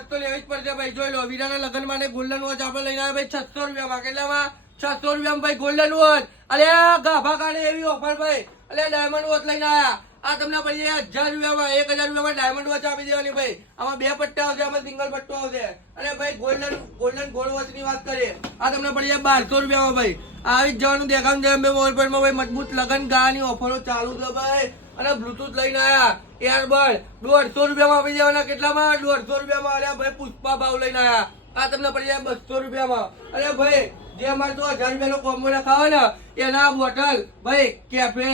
Watch તો લેવી જ પડશે ભાઈ. જોઈ લો, વીરાના લગ્ન માટે ગોલ્ડન વોચ આપણે લઈને આવ્યા ભાઈ 600 રૂપિયામાં. કેટલામાં? 600 રૂપિયામાં ભાઈ ગોલ્ડન વોચ. અરે ગાભા કાઢે એવી ઓફર ભાઈ. અરે ડાયમંડ વોચ લઈને આવ્યા. આ તમને પડી જાય 1000 રૂપિયામાં. 1000 રૂપિયામાં ડાયમંડ વોચ આપી દેવાની ભાઈ. આમાં 2 પટ્ટા આવશે, આમાં સિંગલ પટ્ટો આવશે. અને ભાઈ ગોલ્ડન ગોલ્ડ વોચ ની વાત કરીએ, આ તમને પડી જાય 1200 રૂપિયામાં ભાઈ. આવી જ જવાનું દેખાવ છે મોબાઈલ પર ભાઈ. મજબૂત લગન ગાની ઓફરો ચાલુ છે ભાઈ. અને બ્લુટૂથ લઈને આયા એરબડ 150 રૂપિયામાં આપી દેવાના. કેટલામાં? 150 રૂપિયામાં. અરે ભાઈ પુષ્પા ભાવ લઈને આયા. આ તમને પડી જાય 200 રૂપિયામાં. અરે ભાઈ જે અમારે તો 1000 રૂપિયાનો કોમ્બો ખાવે ને એના બોટલ ભાઈ કેફે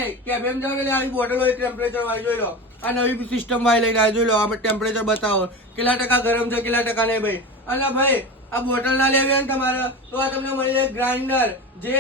જાવ ને આવી બોટલ હોય ટેમ્પરેચર વાળી. જોઈ લો, આ નવી સિસ્ટમ વાળી લઈને આવી. જોઈ લો, આપણે ટેમ્પરેચર બતાવો કેટલા ટકા ગરમ છે, કેટલા ટકા નહીં ભાઈ. અને ભાઈ આ બોટલ ના લેવી હોય ને તમારે તો આ તમને મળી જાય ગ્રાઇન્ડર, જે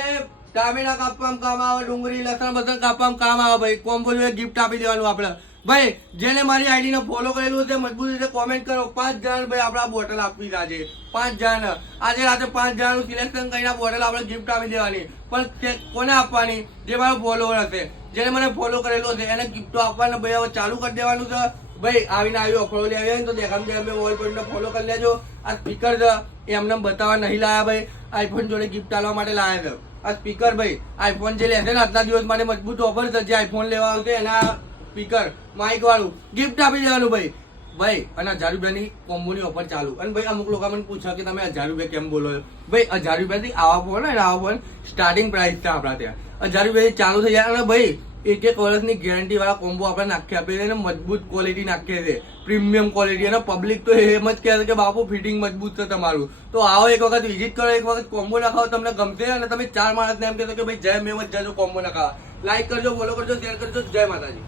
ટામેટા કાપવામાં કામ આવે, ડુંગળી લસણ બધા કાપવામાં કામ આવે ભાઈ. કોમ્બો જોઈએ ગિફ્ટ આપી દેવાનું આપણે ભાઈ. જેને મારી આઈડી ને ફોલો કરેલું છે મજબૂત રીતે કોમેન્ટ કરો. 5 જણ ભાઈ આપણે આ બોટલ આપવી છે આજે. 5 જણ આજે રાતે 5 જણનું સિલેક્શન કરીને આ બોટલ આપણે ગિફ્ટ આપી દેવાની. પણ કોને આપવાની? જે મારો ફોલોવર હશે, જેને મને ફોલો કરેલો છે એને ગિફ્ટો આપવાના ભાઈ. હવે ચાલુ કરી દેવાનું છે ભાઈ. આવીને આવી ઓફરો લઈ આવ્યા ને તો દેખામ દે અમે મોબાઈલ પર ફોલો કરી લેજો. આ સ્પીકર છે એ અમને બતાવવા નહીં લાયા ભાઈ. આઈફોન જોડે ગિફ્ટ આપવા માટે લાયા છે આ સ્પીકર ભાઈ. આઈફોન જે લેશે ને આજના દિવસ માટે મજબૂત ઓફર છે. જે આઈફોન લેવા આવશે એના સ્પીકર માઇક વાળું ગિફ્ટ આપી દેવાનું ભાઈ. ભાઈ અને 1000 રૂપિયાની કોમ્બોની ઓફર ચાલુ. અને ભાઈ અમુક લોકો મને પૂછે કે તમે 1000 રૂપિયા કેમ બોલો છો ભાઈ. 1000 રૂપિયાથી આવા ફોન ને આવા ફોન સ્ટાર્ટિંગ પ્રાઇસ છે આપણા ત્યાં. 1000 રૂપિયાથી ચાલુ થઈ જાય. અને ભાઈ 1 વર્ષની ગેરંટી વાળા કોમ્બો આપણે નાખી આપીએ છીએ. મજબૂત ક્વોલિટી નાખીએ છીએ, પ્રીમિયમ ક્વોલિટી. અને પબ્લિક તો એમ જ કહે છે કે બાપુ ફિટિંગ મજબૂત છે તમારું. તો આવો એક વખત વિઝિટ કરો, એક વખત કોમ્બો નખાવો, તમને ગમશે. અને તમે 4 માણસને એમ કહેશો કે ભાઈ જય મેમત જજો કોમ્બો નખાવા. લાઈક કરજો, ફોલો કરજો, શેર કરજો. જય માતાજી.